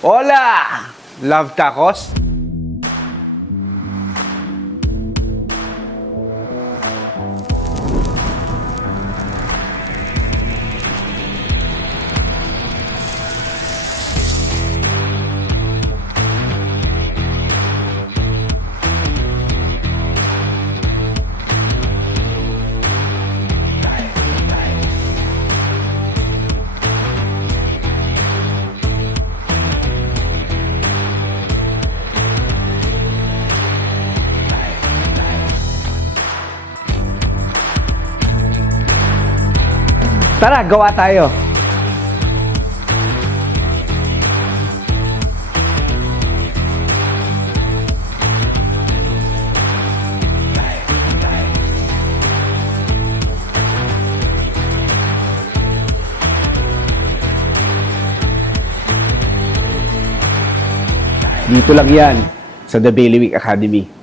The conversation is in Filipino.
Hola! Love tacos? Tara, gawa tayo. Dito lang yan, sa The Bailiwick Academy.